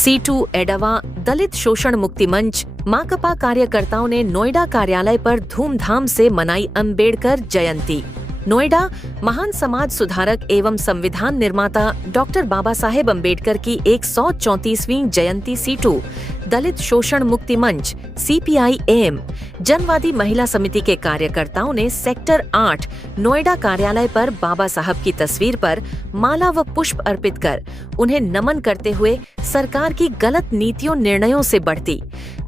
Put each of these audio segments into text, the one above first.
Situ एडावा दलित शोषण मुक्ति मंच माकपा कार्यकर्ताओं ने नोएडा कार्यालय पर धूमधाम से मनाई अंबेडकर जयंती। नोएडा महान समाज सुधारक एवं संविधान निर्माता डॉक्टर बाबा साहेब अंबेडकर की 134वीं जयंती सीटू दलित शोषण मुक्ति मंच CPI-AM जनवादी महिला समिति के कार्यकर्ताओं ने सेक्टर 8 नोएडा कार्यालय पर बाबा साहब की तस्वीर पर माला व पुष्प अर्पित कर उन्हें नमन करते हुए सरकार की गलत नीतियों निर्णयों से बढ़ती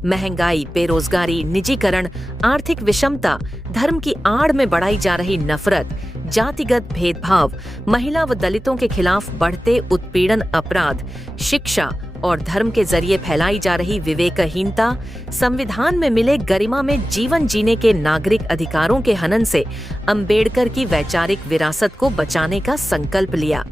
महंगाई, बेरोजगारी, निजीकरण, आर्थिक विषमता, धर्म की आड़ में बढ़ाई जा रही नफरत, जातिगत भेदभाव, महिला व दलितों के खिलाफ बढ़ते उत्पीड़न अपराध, शिक्षा और धर्म के जरिए फैलाई जा रही विवेकहीनता, संविधान में मिले गरिमा में जीवन जीने के नागरिक अधिकारों के हनन से अंबेडकर की वैचारिक विरासत को बचाने का संकल्प लिया।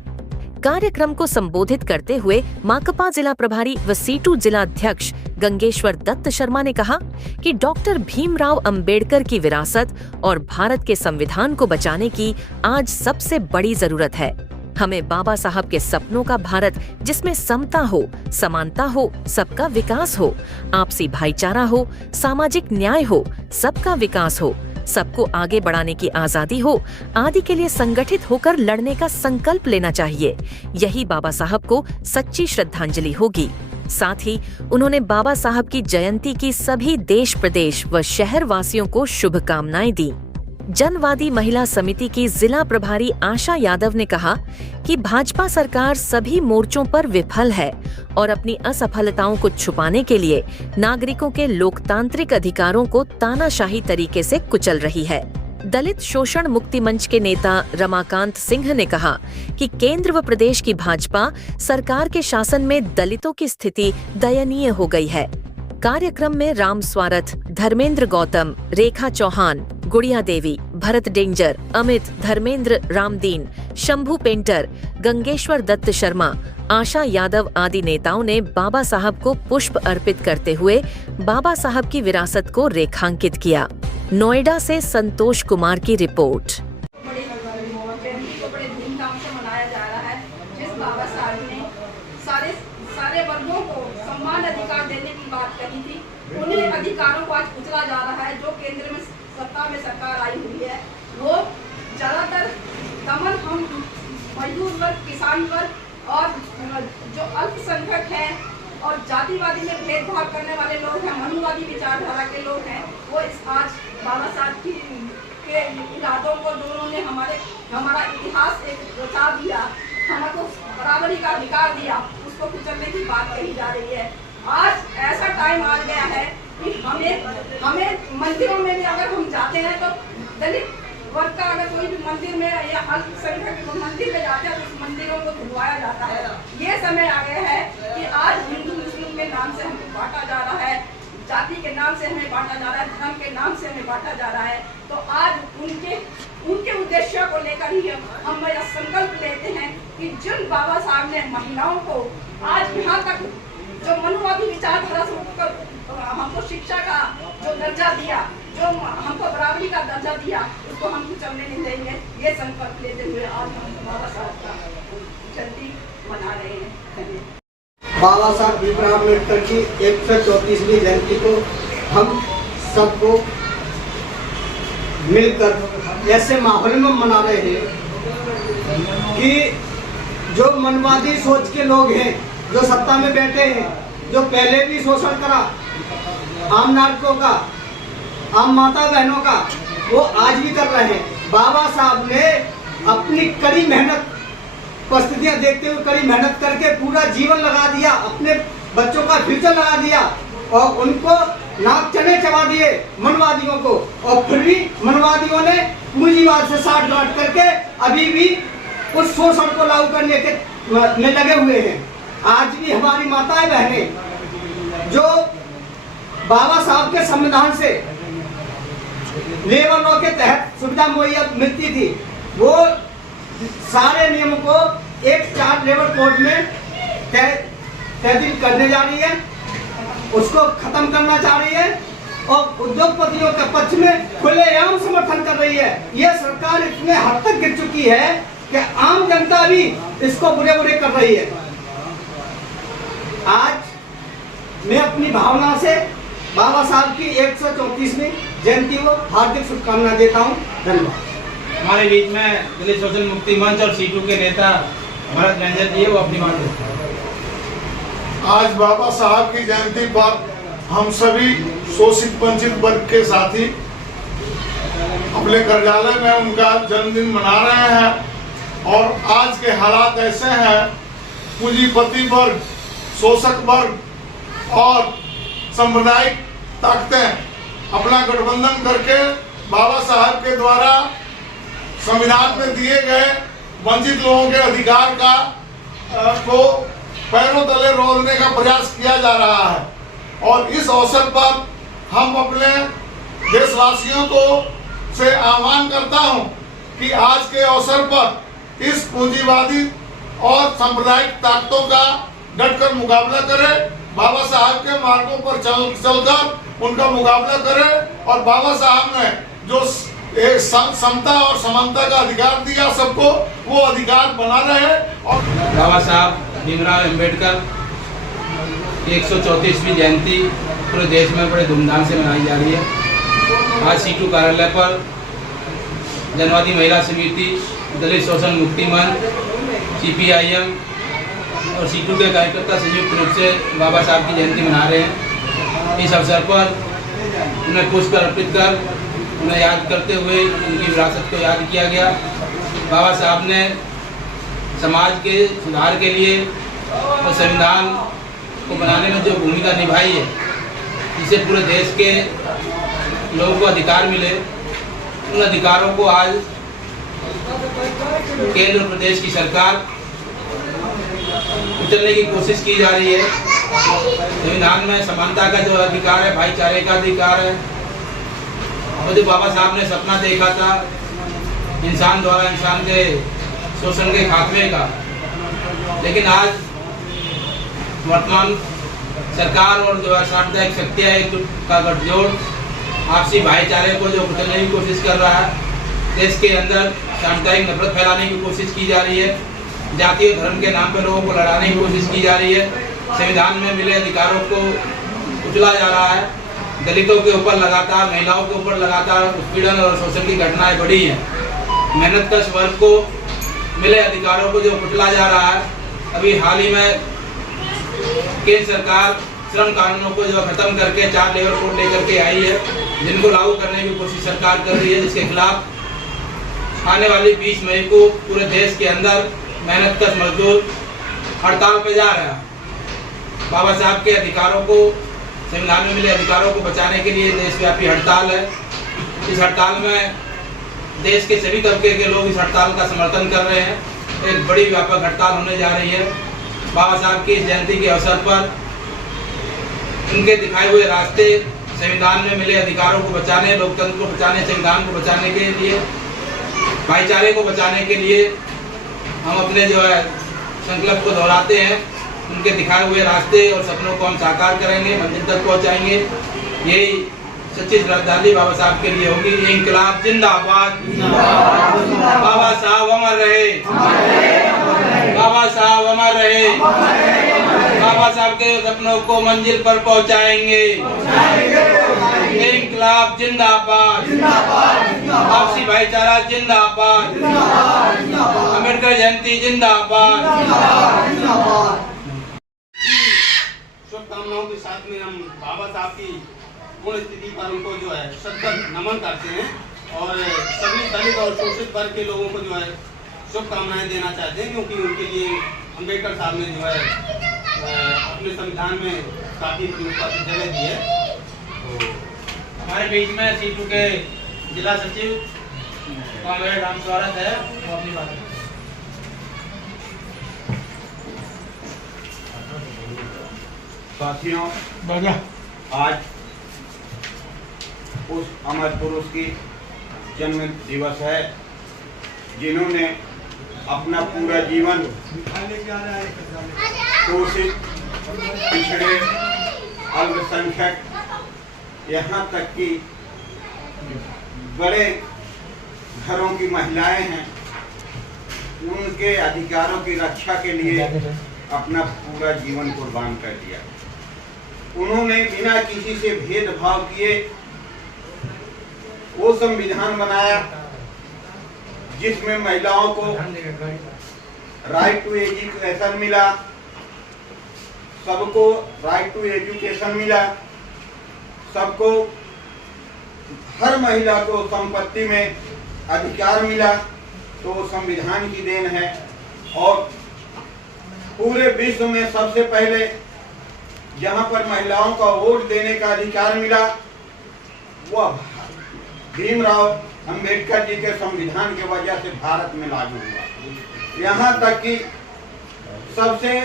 कार्यक्रम को संबोधित करते हुए माकपा जिला प्रभारी व सीटू जिला अध्यक्ष गंगेश्वर दत्त शर्मा ने कहा कि डॉक्टर भीमराव अंबेडकर की विरासत और भारत के संविधान को बचाने की आज सबसे बड़ी जरूरत है। हमें बाबा साहब के सपनों का भारत जिसमें समता हो, समानता हो, सबका विकास हो, आपसी भाईचारा हो, सामाजिक न्याय हो, सबका विकास हो, सबको आगे बढ़ाने की आजादी हो आदि के लिए संगठित होकर लड़ने का संकल्प लेना चाहिए। यही बाबा साहब को सच्ची श्रद्धांजलि होगी। साथ ही उन्होंने बाबा साहब की जयंती की सभी देश प्रदेश व शहर वासियों को शुभकामनाएं दी। जनवादी महिला समिति की जिला प्रभारी आशा यादव ने कहा कि भाजपा सरकार सभी मोर्चों पर विफल है और अपनी असफलताओं को छुपाने के लिए नागरिकों के लोकतांत्रिक अधिकारों को तानाशाही तरीके से कुचल रही है। दलित शोषण मुक्ति मंच के नेता रमाकांत सिंह ने कहा कि केंद्र व प्रदेश की भाजपा सरकार के शासन में दलितों की स्थिति दयनीय हो गई है। कार्यक्रम में राम स्वारथ, धर्मेंद्र गौतम, रेखा चौहान, गुड़िया देवी, भरत डेंजर, अमित, धर्मेंद्र रामदीन, शंभू पेंटर, गंगेश्वर दत्त शर्मा, आशा यादव आदि नेताओं ने बाबा साहब को पुष्प अर्पित करते हुए बाबा साहब की विरासत को रेखांकित किया। नोएडा से संतोष कुमार की रिपोर्ट। सारे वर्गों को समान अधिकार देने की बात कही थी, उन्हीं अधिकारों को आज कुचला जा रहा है। जो केंद्र में सत्ता में सरकार आई हुई है वो ज्यादातर दमन हम मजदूर वर्ग, किसान वर्ग और जो अल्पसंख्यक है और जातिवादी में भेदभाव करने वाले लोग हैं, मनुवादी विचारधारा के लोग हैं, वो आज बाबा साहब के इरादों को दोनों ने हमारा इतिहास एक बचा दिया, हमको बराबरी का अधिकार दिया, उसको कुचलने की बात कही जा रही है। आज ऐसा टाइम आ गया है कि हमें मंदिरों में भी अगर हम जाते हैं तो दलित वर्ग का अगर कोई भी मंदिर में या अल्पसंख्यक मंदिर में जाते हैं तो उस मंदिरों को धुलवाया जाता है। ये समय आ गया है कि आज हिंदू मुस्लिम के नाम से हमें बांटा जा रहा है, जाति के नाम से हमें बांटा जा रहा है, धर्म के नाम से हमें बांटा जा रहा है। तो आज उनके उद्देश्य को लेकर ही हम यह संकल्प लेते हैं कि जिन बाबा साहब ने महिलाओं को आज यहाँ तक जो मनुवादी विचारधारा से उठकर हमको शिक्षा का जो दर्जा दिया, जो हमको बराबरी का दर्जा दिया, उसको हम कुचलने नहीं देंगे। ये संकल्प लेते हुए आज हम बाबा साहब का जयंती मना रहे हैं। बाबा साहब भीमराव अम्बेडकर की 134वीं जयंती को हम सबको मिलकर ऐसे माहौल में मना रहे हैं कि जो मनवादी सोच के लोग हैं, जो सत्ता में बैठे हैं, जो पहले भी शोषण करा आम नागरिकों का, आम माता बहनों का, वो आज भी कर रहे हैं। बाबा साहब ने अपनी कड़ी मेहनत, परिस्थितियां देखते हुए कड़ी मेहनत करके पूरा जीवन लगा दिया, अपने बच्चों का फ्यूचर लगा दिया और उनको नाक चने चबा दिए मनवादियों को, और फिर भी मनवादियों ने पूंजीवाद से साठ गांठ करके अभी भी उस शोषण को लागू करने के में लगे हुए हैं। आज भी हमारी माताएं बहनें जो बाबा साहब के संविधान से लेबर लॉ के तहत सुविधा मुहैया मिलती थी, वो सारे नियमों को एक 4 लेबर कोड में तब्दील करने जा रही है, उसको खत्म करना चाह रही है और उद्योगपतियों के पक्ष में खुलेआम समर्थन कर रही है। ये सरकार इतने हद तक गिर चुकी है कि आम जनता भी इसको बुरे बुरे कर रही है। आज मैं अपनी भावना से बाबा साहब की 134वीं जयंती को हार्दिक शुभकामना देता हूँ। धन्यवाद। हमारे बीच में दलित शोषण मुक्ति मंच और सीटू के नेता भरत रंजन जी है, वो अपनी बात रखते हैं। आज बाबा साहब की जयंती पर हम सभी शोषित वंचित वर्ग के साथी अपने कार्यालय में उनका जन्मदिन मना रहे हैं। और आज के हालात ऐसे हैं, पूंजीपति वर्ग, शोषक वर्ग और सांप्रदायिक ताकतें अपना गठबंधन करके बाबा साहब के द्वारा संविधान में दिए गए वंचित लोगों के अधिकार का को पैरों तले रोलने का प्रयास किया जा रहा है। और इस अवसर पर हम अपने देशवासियों को से आह्वान करता हूं कि आज के अवसर पर इस पूंजीवादी और सांप्रदायिक ताकतों का डटकर मुकाबला करें, बाबा साहब के मार्गों पर चलकर उनका मुकाबला करें। और बाबा साहब ने जो समता और समानता का अधिकार दिया सबको, वो अधिकार बना रहे। और बाबा साहब भीमराव अम्बेडकर की 134वीं जयंती पूरे देश में बड़े धूमधाम से मनाई जा रही है। आज सीटू कार्यालय पर जनवादी महिला समिति, दलित शोषण मुक्ति मंच, CPIM और सीटू के कार्यकर्ता संयुक्त रूप से बाबा साहब की जयंती मना रहे हैं। इस अवसर पर उन्हें पुष्प अर्पित कर उन्हें याद करते हुए उनकी विरासत को याद किया गया। बाबा साहब ने समाज के सुधार के लिए और संविधान को बनाने में जो भूमिका निभाई है, जिससे पूरे देश के लोगों को अधिकार मिले, उन अधिकारों को आज केंद्र और प्रदेश की सरकार कुचलने की कोशिश की जा रही है। संविधान में समानता का जो अधिकार है, भाईचारे का अधिकार है, और जो बाबा साहब ने सपना देखा था इंसान द्वारा इंसान के शोषण के खात्मे का, लेकिन आज वर्तमान सरकार और जो सांप्रदायिक शक्तियाँ का गठजोड़ आपसी भाईचारे को जो कुचलने की कोशिश कर रहा है, देश के अंदर सांप्रदायिक नफरत फैलाने की कोशिश की जा रही है, जातीय धर्म के नाम पर लोगों को लड़ाने की कोशिश की जा रही है, संविधान में मिले अधिकारों को कुचला जा रहा है, दलितों के ऊपर लगातार, महिलाओं के ऊपर लगातार उत्पीड़न और शोषण की घटनाएं बढ़ी हैं। मेहनतकश वर्ग को मिले अधिकारों को जो कुचला जा रहा है। अभी हाल ही में केंद्र सरकार श्रम कानूनों को जो खत्म करके 4 लेबर कोड लेकर के आई है, जिनको लागू करने की कोशिश सरकार कर रही है, जिसके खिलाफ आने वाली 20 मई को पूरे देश के अंदर मेहनतकश मजदूर हड़ताल पे जा रहा है। बाबा साहब के अधिकारों को, संविधान में मिले अधिकारों को बचाने के लिए देशव्यापी हड़ताल है। इस हड़ताल में देश के सभी तबके के लोग इस हड़ताल का समर्थन कर रहे हैं। एक बड़ी व्यापक हड़ताल होने जा रही है। बाबा साहब की इस जयंती के अवसर पर उनके दिखाए हुए रास्ते, संविधान में मिले अधिकारों को बचाने, लोकतंत्र को बचाने, संविधान को बचाने के लिए, भाईचारे को बचाने के लिए हम अपने जो है संकल्प को दोहराते हैं। उनके दिखाए हुए रास्ते और सपनों को हम साकार करेंगे, मंजिल तक पहुंचाएंगे। यही सच्ची श्रद्धांजलि बाबा साहब के लिए होगी। इंकलाब जिंदाबाद, बाबा साहब अमर रहे, बाबा साहब अमर रहे, बाबा साहब के सपनों को मंजिल पर पहुंचाएंगे। इंकलाब जिंदाबाद, आपसी भाईचारा जिंदाबाद, अम्बेडकर जयंती जिंदाबाद। शुभकामनाओं के साथ में हम बाबा साहब की पूर्ण स्थिति पर उनको जो है सत्तर नमन करते हैं और सभी दलित और शोषित वर्ग के लोगों को जो है शुभकामनाएं देना चाहते हैं, क्योंकि उनके लिए अम्बेडकर साहब ने जो है अपने संविधान में काफ़ी प्रमुखता से जगह दी है। तो हमारे बीच में सीटू के जिला सचिव कॉमरेड राम स्वागत है, वो अपनी बात है। साथियों, आज उस अमर पुरुष की जन्म दिवस है जिन्होंने अपना पूरा जीवन शोषित, पिछड़े, अल्पसंख्यक, यहाँ तक कि बड़े घरों की महिलाएं हैं, उनके अधिकारों की रक्षा के लिए अपना पूरा जीवन कुर्बान कर दिया। उन्होंने बिना किसी से भेदभाव किए वो संविधान बनाया जिसमें महिलाओं को राइट टू एजुकेशन मिला, सबको राइट टू एजुकेशन मिला, सबको, हर महिला को संपत्ति में अधिकार मिला। तो संविधान की देन है। और पूरे विश्व में सबसे पहले जहां पर महिलाओं का वोट देने का अधिकार मिला वह भीमराव अंबेडकर जी के संविधान की वजह से भारत में लागू हुआ। यहाँ तक कि सबसे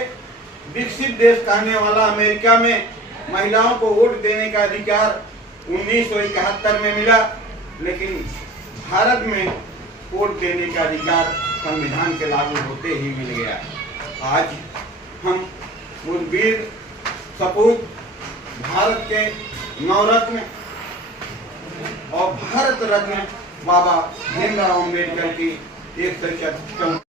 विकसित देश कहने वाला अमेरिका में महिलाओं को वोट देने का अधिकार 1971 में मिला, लेकिन भारत में वोट देने का अधिकार संविधान के लागू होते ही मिल गया। आज हम उस वीर सपूत भारत के नवरत्न और भारत रत्न बाबा भीमराव अम्बेडकर की 100